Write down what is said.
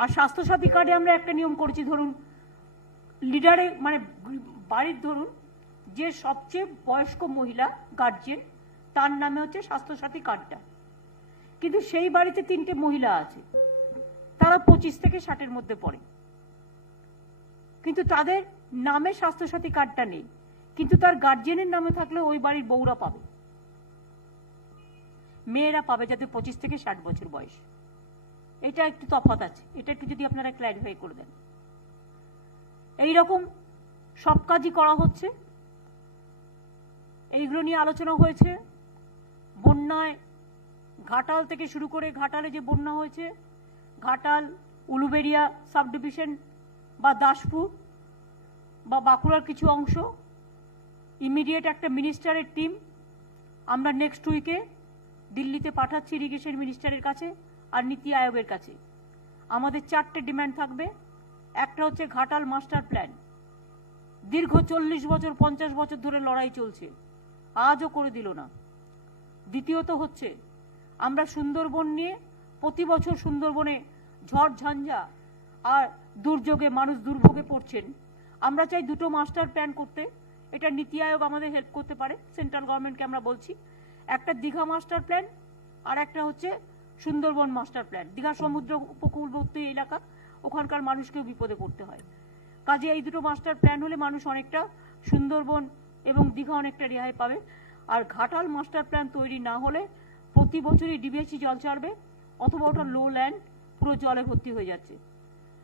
আর স্বাস্থ্যসাথী কার্ডে আমরা একটা নিয়ম করেছি, ধরুন লিডারে মানে বাড়ির ধরুন যে সবচেয়ে বয়স্ক মহিলা গার্জিয়ান তার নামে হচ্ছে স্বাস্থ্যসাথী কার্ডটা, কিন্তু সেই বাড়িতে 3টে মহিলা আছে, তারা 25 থেকে 60-এর মধ্যে পড়ে, কিন্তু তাদের নামে স্বাস্থ্যসাথী কার্ডটা নেই, কিন্তু তার গার্জিয়ানের নামে থাকলে ওই বাড়ির বউরা পাবে, মেয়েরা পাবে যাদের 25 থেকে 60 বছর বয়স। এটা একটু তফাৎ আছে, এটা একটু যদি আপনারা ক্ল্যারিফাই করে দেন। এইরকম সব কাজই করা হচ্ছে, এইগুলো নিয়ে আলোচনা হয়েছে। বন্যায় ঘাটাল থেকে শুরু করে, ঘাটালে যে বন্যা হয়েছে, ঘাটাল উলুবেড়িয়া সাব ডিভিশন বা দাসপুর বা বাঁকুড়ার কিছু অংশ, ইমিডিয়েট একটা মিনিস্টারের টিম আমরা নেক্সট উইকে দিল্লিতে পাঠাচ্ছি ইরিগেশন মিনিস্টারের কাছে আর নীতি আয়োগের কাছে। আমাদের 4টে ডিমান্ড থাকবে। একটা হচ্ছে ঘাটাল মাস্টার প্ল্যান, দীর্ঘ 40 বছর 50 বছর ধরে লড়াই চলছে, আজও করে দিল না। দ্বিতীয়ত হচ্ছে আমরা সুন্দরবন নিয়ে প্রতি বছর সুন্দরবনে ঝড় ঝঞ্ঝা আর দুর্যোগে মানুষ দুর্ভোগে পড়ছেন, আমরা চাই 2টো মাস্টার প্ল্যান করতে। এটা নীতি আয়োগ আমাদের হেল্প করতে পারে, সেন্ট্রাল গভর্নমেন্টকে আমরা বলছি। একটা দীঘা মাস্টার প্ল্যান আর একটা হচ্ছে সুন্দরবন মাস্টার প্ল্যান। দীঘা সমুদ্র উপকূলবর্তী এলাকা, ওখানকার মানুষকেও বিপদে পড়তে হয়। কাজে এই 2টো মাস্টার প্ল্যান হলে মানুষ অনেকটা, সুন্দরবন এবং দীঘা অনেকটা রেহাই পাবে। আর ঘাটাল মাস্টার প্ল্যান তৈরি না হলে প্রতি বছরই ডিবিএসি জল ছাড়বে, অথবা ওটা লো ল্যান্ড পুরো জলে ভর্তি হয়ে যাচ্ছে।